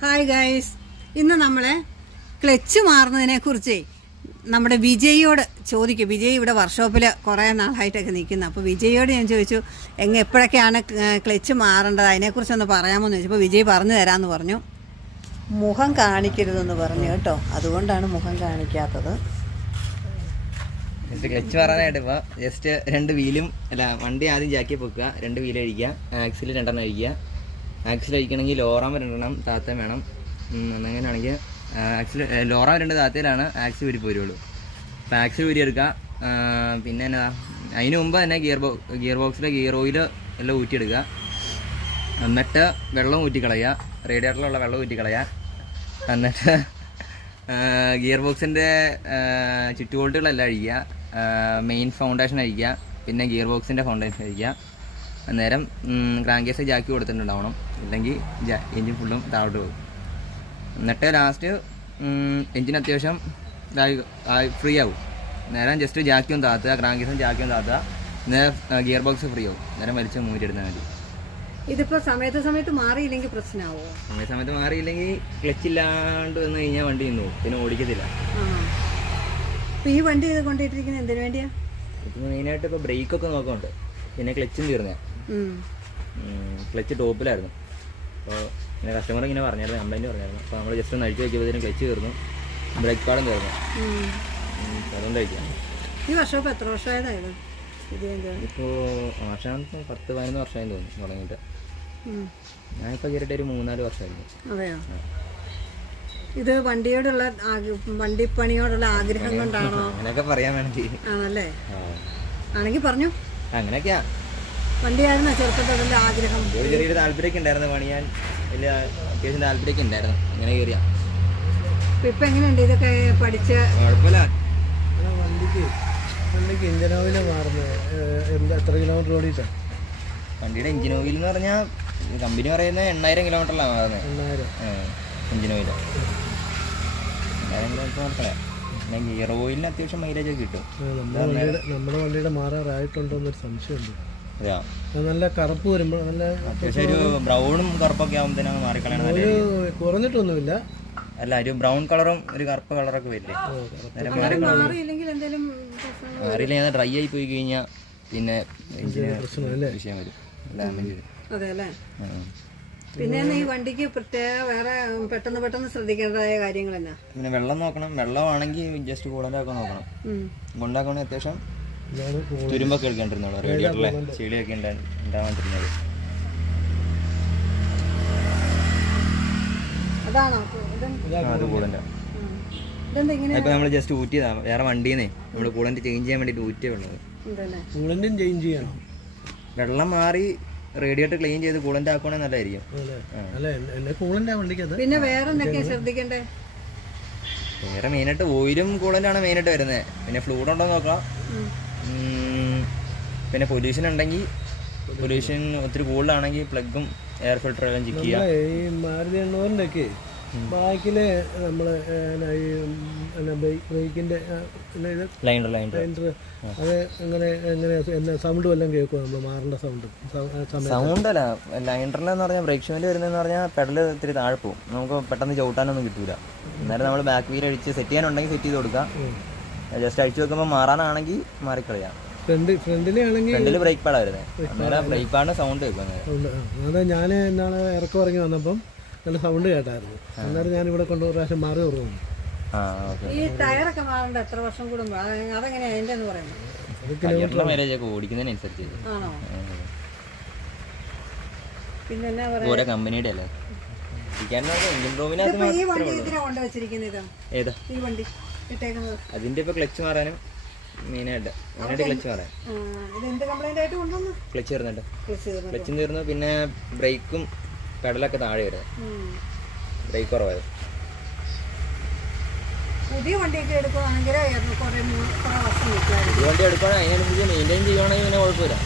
Hi guys ഇന്ന് നമ്മളെ clutch മാറുന്നതിനെ കുറിച്ച് നമ്മുടെ വിജയിയോട് ചോദിക്കും. വിജയ് ഇവിടെ വർക്ക്ഷോപ്പിൽ കുറേ നാളായിട്ടൊക്കെ നിൽക്കുന്നു. അപ്പോൾ വിജയിയോട് ഞാൻ ചോദിച്ചു എങ്ങ എപ്പോഴൊക്കെയാണ് ക്ലച്ച് മാറേണ്ടത്? അതിനെക്കുറിച്ചൊന്ന് പറയാമോ? എന്ന് ചോദിച്ചപ്പോൾ വിജയ് പറഞ്ഞു തരാമെന്ന് പറഞ്ഞു. മുഖം കാണിക്കരുതെന്ന് പറഞ്ഞു കേട്ടോ. അതുകൊണ്ടാണ് മുഖം കാണിക്കാത്തത്. ജസ്റ്റ് ക്ലച്ച് പറയാനായിട്ട് ഇപ്പോൾ ജസ്റ്റ് രണ്ട് വീലും അല്ല വണ്ടി ആദ്യം ജാക്കി പൊക്കുക രണ്ട് വീലഴിക്കുക ആക്സിൽ രണ്ടെണ്ണം അഴിക്കുക. ആക്സിൽ അഴിക്കണമെങ്കിൽ ലോറ വരണം താത്തം വേണം. അങ്ങനെയാണെങ്കിൽ ആക്സിൽ ലോറ വരേണ്ട താത്തയിലാണ് ആക്സിൽ ഊരി പോരുള്ളൂ. അപ്പോൾ ആക്സിൽ ഊരി എടുക്കുക പിന്നെ എന്നാ അതിന് മുമ്പ് തന്നെ ഗിയർ ബോ ഗിയർ ബോക്സിലെ ഗിയർ ഓയിൽ എല്ലാം ഊറ്റിയെടുക്കുക എന്നിട്ട് വെള്ളം ഊറ്റിക്കളയുക. റേഡിയേറ്ററിലുള്ള വെള്ളം ഊറ്റിക്കളയുക. എന്നിട്ട് ഗിയർ ബോക്സിന്റെ ചുറ്റുവോൾട്ടുകളെല്ലാം അഴിക്കുക. Main foundation അഴിക്കുക. പിന്നെ ഗിയർ ബോക്സിന്റെ ഫൗണ്ടേഷൻ അഴിക്കുക. അന്നേരം ക്രാങ്കേസ് ജാക്കി കൊടുത്തിട്ടുണ്ടാവണം. ഇല്ലെങ്കിൽ എൻജിൻ ഫുള്ളും താഴോട്ട് പോകും. എന്നിട്ട് ലാസ്റ്റ് എൻജിൻ അത്യാവശ്യം ഫ്രീ ആവും. നേരം ജസ്റ്റ് ജാക്കിയും താത്തുക ക്രാങ്കേസും ജാക്കിയും താത്തുക. നേരം ഗിയർ ബോക്സ് ഫ്രീ ആവും. നേരം വലിച്ച് മൂരിയെടുത്താൽ മതി. ഇതിപ്പോ സമയത്ത് സമയത്ത് മാറിയില്ലെങ്കിൽ പ്രശ്നമാവോ സമയ സമയത്ത് മാറിയില്ലെങ്കിൽ ക്ലച്ച് ഇല്ലാണ്ട് വന്നു കഴിഞ്ഞാൽ വണ്ടി നിന്നു. പിന്നെ ഓടിക്കത്തില്ല. ഈ വണ്ടി കൊണ്ടിട്ടിരിക്കുന്നത് എന്തിനു വേണ്ടിയാ? മെയിനായിട്ട് ബ്രേക്ക് ബ്രേക്കൊക്കെ നോക്കുന്നുണ്ട് പിന്നെ ക്ലച്ചും തീർന്നേ. ക്ലച്ച് ടോപ്പിലായിരുന്നു. അപ്പോൾ ഇങ്ങനെ കസ്റ്റമർ ഇങ്ങനെ പറഞ്ഞായിരുന്നു കംപ്ലൈന്റ് പറഞ്ഞായിരുന്നു. അപ്പോൾ നമ്മൾ ജസ്റ്റ് ഒന്ന് അഴിച്ച് വയ്ക്കുമ്പോഴത്തേനും ക്ലച്ച് തീർന്നു. ബ്രേക്ക് പാടും തീർന്നു. ഉം, അതുകൊണ്ട് കഴിക്കാം. ഈ വർഷമൊക്കെ എത്ര വർഷമായതായിരുന്നു? ഇപ്പോൾ വർഷം പത്ത് പതിനൊന്ന് വർഷമായി തോന്നുന്നു തുടങ്ങിയിട്ട്. ഞാനിപ്പോൾ കയറിയിട്ട് ഒരു മൂന്നാൽ വർഷമായിരുന്നു. അതെയോ? ഇത് വണ്ടിയോടുള്ള വണ്ടിപ്പണിയോടുള്ള ആഗ്രഹം കൊണ്ടാണോ? അങ്ങനെയൊക്കെ പറയാൻ വേണ്ടി. ആണല്ലേ? ആണെങ്കിൽ പറഞ്ഞു. അങ്ങനെയൊക്കെയാ. വണ്ടിയായിരുന്നോ ചെറുപ്പത്തിൽ ആഗ്രഹം. ഒരു ചെറിയൊരു താല്പര്യമൊക്കെ ഉണ്ടായിരുന്നു പണിയാൻ വലിയ അത്യാവശ്യം താല്പര്യമൊക്കെ ഉണ്ടായിരുന്നു. അങ്ങനെ കയറിയാ. ഇപ്പൊ എങ്ങനെയുണ്ട് ഇതൊക്കെ പഠിച്ച് കുഴപ്പമില്ല. വണ്ടിക്ക് വണ്ടിക്ക് ഇഞ്ചൻ ഓയിൽ മാറുന്നത് എന്താ എത്ര കിലോമീറ്റർ ഓടിയിട്ടാണ് വണ്ടിയുടെ എഞ്ചിൻ ഓയിൽ എന്ന് പറഞ്ഞാൽ കമ്പനി പറയുന്ന എണ്ണായിരം കിലോമീറ്ററിലാണ് മാറുന്നത്. എണ്ണായിരം. എഞ്ചിൻ ഓയിൽ എണ്ണായിരം കിലോമീറ്റർ മാത്രമേ. ഗിയർ ഓയിലിന് അത്യാവശ്യം മൈലേജ് ഒക്കെ കിട്ടും. നമ്മുടെ വണ്ടിയുടെ മാറാറായിട്ടുണ്ടോ എന്നൊരു സംശയമുണ്ട്. നല്ല കറുപ്പ് വരുമ്പോൾ നല്ല അത്യാവശ്യം ഒരു ബ്രൗണും കറുപ്പൊക്കെ ആകുമ്പോഴത്തേനാണ് മാറിക്കളയണം ഒരു കുറഞ്ഞിട്ടൊന്നുമില്ല. അല്ല ഒരു ബ്രൗൺ കളറും ഒരു കറുപ്പ് കളറൊക്കെ വരില്ലേ? മാറിയില്ല ഞാൻ ഡ്രൈ ആയി പോയി കഴിഞ്ഞാൽ പിന്നെ വിഷയം വരും. ഡാമേജ് വരും. അല്ലേ പിന്നെ ഈ വണ്ടിക്ക് പ്രത്യേക വേറെ പെട്ടെന്ന് പെട്ടെന്ന് ശ്രദ്ധിക്കേണ്ടതായ കാര്യങ്ങൾ എന്നാ പിന്നെ വെള്ളം നോക്കണം. വെള്ളമാണെങ്കിൽ ജസ്റ്റ് കൂടുതലൊക്കെ നോക്കണം. കൊണ്ടാക്കണേ അത്യാവശ്യം തുരുമ്പൊക്കെ എടുക്കാണ്ടിരുന്നുള്ളൂ റേഡിയേറ്ററിലെ ചെളിയൊക്കെ ഉണ്ടാ- ഉണ്ടാവാണ്ടിരുന്നത് ഇപ്പം നമ്മൾ ജസ്റ്റ് ഊറ്റിയതാ. വേറെ വണ്ടിയിൽ നിന്നേ നമ്മൾ കൂളന്റ് ചേഞ്ച് ചെയ്യാൻ വേണ്ടിട്ട് ഊറ്റിയ കൂളന്റും ചേഞ്ച് ചെയ്യണം. വെള്ളം മാറി റേഡിയേറ്റർ ക്ലീൻ ചെയ്ത് കൂളന്റ് ആക്കണേ നല്ലതായിരിക്കും. പിന്നെ വേറെ എന്തൊക്കെയാ ശ്രദ്ധിക്കണ്ടേ? വേറെ മെയിനായിട്ട് ഓയിലും കൂളന്റാണ് മെയിനായിട്ട് വരുന്നത് പിന്നെ ഫ്ലൂഡ് ഉണ്ടോ നോക്കാം. പിന്നെ പൊല്യൂഷൻ ഉണ്ടെങ്കിൽ പൊല്യൂഷൻ ഒത്തിരി കൂടുതലാണെങ്കിൽ പ്ലഗും എയർ ഫിൽട്ടർ എല്ലാം ചെക്ക് ചെയ്യുക ഈ മാരുതി എണ്ണൂറിന്റെ ഒക്കെ ബാക്കിൽ നമ്മൾ ബ്രേക്കിന്റെ ലൈൻഡർ ലൈൻഡർ അത് എങ്ങനെ എങ്ങനെ സൗണ്ട് വല്ലതും കേൾക്കുമോ നമ്മൾ മാറേണ്ട സൗണ്ട് സൗണ്ട് അല്ല ലൈൻഡറിലെന്ന് പറഞ്ഞാൽ ബ്രേക്ക് ഷൂവിന്റെ വരുന്നതെന്ന് പറഞ്ഞാൽ പെഡൽ ഇത്തിരി താഴെ പോകും. നമുക്ക് പെട്ടെന്ന് ചവിട്ടാനൊന്നും കിട്ടൂല. അന്നേരം നമ്മൾ ബാക്ക് വീൽ അടിച്ച് സെറ്റ് ചെയ്യാനുണ്ടെങ്കിൽ സെറ്റ് ചെയ്ത് കൊടുക്കുക ജസ്റ്റ് അടിച്ചു വെക്കുമ്പോൾ മാറാനാണെങ്കിൽ മാറിക്കളയാം. ഫ്രണ്ട് ഫ്രണ്ടിലാണെങ്കിൽ ഫ്രണ്ടിൽ ബ്രേക്ക് പാടാണ് വരുന്നത് അന്നേരം ബ്രേക്ക് പാഡിന് സൗണ്ട് കേൾക്കുന്നത് ഞാൻ ഇന്നാളെ ഇറക്കം ഇറങ്ങി വന്നപ്പം നല്ല സൗണ്ട് കേട്ടായിരുന്നു. അന്നേരം ഞാൻ ഇവിടെ കൊണ്ട് ഒരു പ്രാവശ്യം മാറി തുറന്നു ആ ഓക്കെ. ഈ ടയറൊക്കെ മാറേണ്ട എത്ര വർഷം അതെങ്ങനെയാ എന്ന് പറയുന്നത് ഒക്കെ ഓടിക്കുന്നതിനനുസരിച്ച് ആണോ? പിന്നെ ഓരോ കമ്പനിയുടെ അല്ലേ? ഈ വണ്ടി ഇതിനെ കൊണ്ടുവച്ചിരിക്കുന്നത് ഏതാ? ഈ വണ്ടി. ഇട്ടേക്കുന്നത്. അതിന്റെ ഇപ്പോൾ ക്ലച്ച് മാറാനും മെയിനായിട്ട് മെയിനായിട്ട് ക്ലച്ച് മാറാൻ. ഇത് എന്ത് കംപ്ലൈന്റ് ആയിട്ട് കൊണ്ടുവന്നു? ക്ലച്ച് തീർന്നിട്ട്. ക്ലച്ച് ചെയ്തു ക്ലച്ചും തീർന്നു പിന്നെ ബ്രേക്കും പെഡലൊക്കെ താഴെ വരുന്നത്. ബ്രേക്ക് കുറവായത്. പുതിയ വണ്ടിയൊക്കെ എടുക്കുകയാണെങ്കിൽ കുറേ വർഷം വണ്ടി എടുക്കുകയാണെങ്കിൽ അതിനനുസരിച്ച് മെയിന്റെയിൻ ചെയ്യുവാണെങ്കിൽ പിന്നെ കുഴപ്പമില്ല.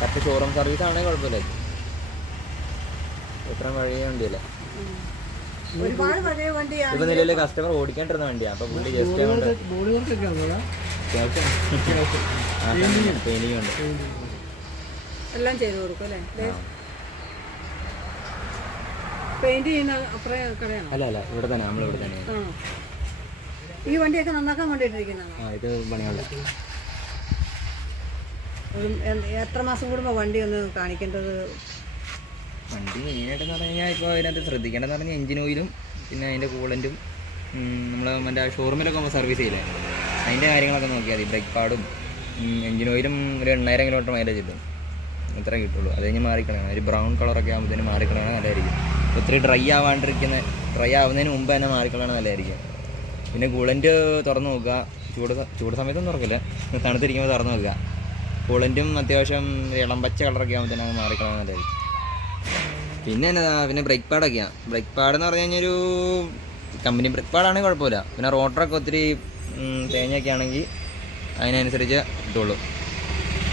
കറക്റ്റ് ഷോറൂം സർവീസ് ആണെങ്കിൽ കുഴപ്പമില്ല. എത്ര വഴിയേ വണ്ടിയല്ലേ. ഒരുപാട് പഴയ വണ്ടിയാണ്. ഇപ്പൊ നിലവിലെ കസ്റ്റമർ ഓടിക്കേണ്ടിരുന്ന വണ്ടിയാണ് അപ്പൊ പുള്ളി ജസ്റ്റ് പെയിന്റിംഗ് ഉണ്ട് എല്ലാം ചെയ്തു കൊടുക്കും അല്ലേ? പെയിന്റ് ചെയ്യുന്ന അപ്പുറം കടയാണോ? അല്ല അല്ല. ഇവിടെ തന്നെ. നമ്മളിവിടെ തന്നെ ഈ വണ്ടിയൊക്കെ നന്നാക്കാൻ വേണ്ടിയിട്ടിരിക്കുന്നതാണോ ആ ഇത് എത്ര മാസം കൂടുമ്പോ വണ്ടി ഒന്ന് കാണിക്കേണ്ടത്? വണ്ടി മെയിനായിട്ടെന്ന് പറഞ്ഞു കഴിഞ്ഞാൽ ഇപ്പോൾ അതിനകത്ത് ശ്രദ്ധിക്കേണ്ടതെന്ന് പറഞ്ഞാൽ എഞ്ചിൻ ഓയിലും പിന്നെ അതിന്റെ കൂളന്റും നമ്മൾ മറ്റേ ഷോറൂമിലൊക്കെ നമ്മൾ സർവീസ് ചെയ്യില്ലേ? അതിന്റെ കാര്യങ്ങളൊക്കെ നോക്കിയാൽ മതി. ബ്രേക്ക് പാഡും എഞ്ചിൻ ഓയിലും ഒരു എണ്ണായിരം കിലോമീറ്റർ മൈലേജ് കിട്ടും. ഇത്ര കിട്ടുള്ളൂ. അത് കഴിഞ്ഞ് മാറിക്കളയണം. ഒരു ബ്രൗൺ കളറൊക്കെ ആകുമ്പോഴത്തേനും മാറിക്കളയണം നല്ലതായിരിക്കും. ഒത്തിരി ഡ്രൈ ആവാണ്ടിരിക്കുന്ന ഡ്രൈ ആവുന്നതിന് മുമ്പ് തന്നെ മാറിക്കളയണം നല്ലതായിരിക്കും. പിന്നെ കൂളന്റ് തുറന്ന് നോക്കുക. ചൂട് ചൂട് സമയത്തൊന്നും തുറക്കില്ല. തണുത്തിരിക്കുമ്പോൾ തുറന്ന് നോക്കുക. കൂളന്റും അത്യാവശ്യം ഇളം പച്ച കളറൊക്കെ ആകുമ്പോഴത്തേനും അത് മാറിക്കളയണം നല്ലതായിരിക്കും. പിന്നെ എന്നതാ പിന്നെ ബ്രേക്ക് പാഡൊക്കെയാണ് ബ്രേക്ക് പാഡ് എന്ന് പറഞ്ഞു കഴിഞ്ഞാൽ ഒരു കമ്പനി ബ്രേക്ക് പാഡാണെങ്കിൽ കുഴപ്പമില്ല. പിന്നെ റോട്ടറൊക്കെ ഒത്തിരി തേങ്ങയൊക്കെ ആണെങ്കിൽ അതിനനുസരിച്ച് കിട്ടുള്ളൂ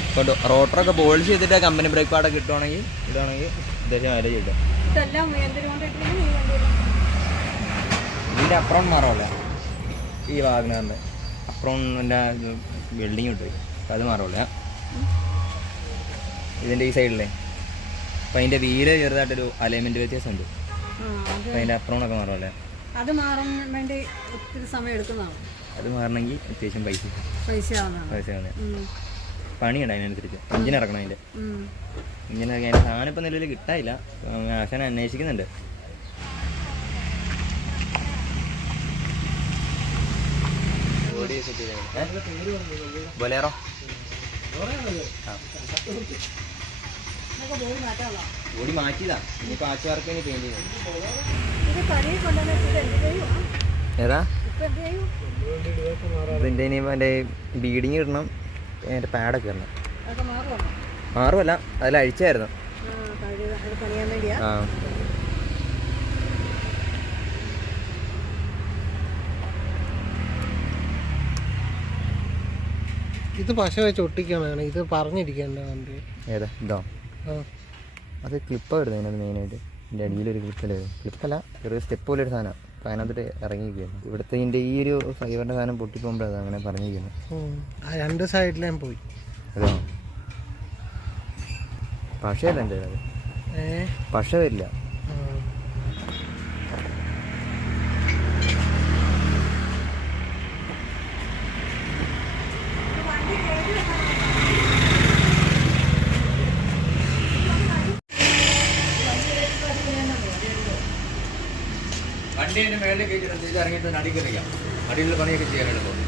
ഇപ്പോൾ റോട്ടറൊക്കെ പോളിഷ് ചെയ്തിട്ട് കമ്പനി ബ്രേക്ക് പാഡൊക്കെ കിട്ടുവാണെങ്കിൽ ഇതാണെങ്കിൽ അത്യാവശ്യം മൈലേജ് കിട്ടും ഇതിന്റെ അപ്പുറം മാറില്ല ഈ വാഗനറിന്റെ അപ്പുറം എന്റെ ബിൽഡിങ് കിട്ടും അത് മാറില്ല ഇതിന്റെ ഈ സൈഡിലെ അപ്പം അതിന്റെ വീൽ ചെറുതായിട്ടൊരു അലൈൻമെന്റ് വ്യത്യാസമുണ്ട്. ഉണ്ട് അതിന്റെ അപ്പം അതിന്റെ അപ്പുറമൊക്കെ മാറമില്ല? അത് മാറാൻ വേണ്ടി ഒത്തിരി സമയം എടുക്കുന്നതാണ്. അത് മാറണമെങ്കിൽ അത്യാവശ്യം പൈസ. പൈസ പൈസ. പണിയുണ്ട് അതിനനുസരിച്ച്. എഞ്ചിൻ ഇറക്കണം അതിന്റെ ഇറക്കി അതിന്റെ സാധനം ഇപ്പം നിലവിൽ കിട്ടാനില്ല. ഉം, ആശാൻ അന്വേഷിക്കുന്നുണ്ട്. ബൊലേറോ? ഇതൊക്കെ ബോഡി മാറ്റിയതാ. ഇനി പാച്ച് ചെയ്യുന്നത്. ചെയ്യും? ഏതാ? ഇതിന്റെ ഇനി എന്റെ ബീഡിങ് ഇടണം. എന്റെ പാഡൊക്കെ ഇടണം. മാറുമോ മാറുമല്ല അതിൽ അഴിച്ചായിരുന്നു. ആ ഇത് പശ വെച്ച് ഒട്ടിക്കണം ഇത് പറഞ്ഞിരിക്കേണ്ട വണ്ടി. ഏതാ? ഇതോ? അത് ക്ലിപ്പ് വരുന്നത് അതിനകത്ത് മെയിനായിട്ട് എന്റെ അടിയിലൊരു ക്ലിപ്പല്ലേ ക്ലിപ്പല്ല ചെറിയ സ്റ്റെപ്പ് പോലെ ഒരു സാധനം. അപ്പോൾ അതിനകത്തോട്ട് ഇറങ്ങിയിരിക്കുന്നു ഇവിടുത്തെ ഇതിന്റെ ഈ ഒരു ഫൈബറിന്റെ സാധനം പൊട്ടിപ്പോകുമ്പോഴാണ് അങ്ങനെ പറഞ്ഞിരിക്കുന്നത്. ആ രണ്ട് സൈഡിലേം പോയി. അതോ. അല്ല എന്റെ പക്ഷേ വരില്ല. വണ്ടി അതിന്റെ മേളിൽ കയറ്റി ഇറങ്ങിയിട്ട് അടിക്കറിയാം അടിയിൽ പണിയൊക്കെ ചെയ്യാൻ എളുപ്പം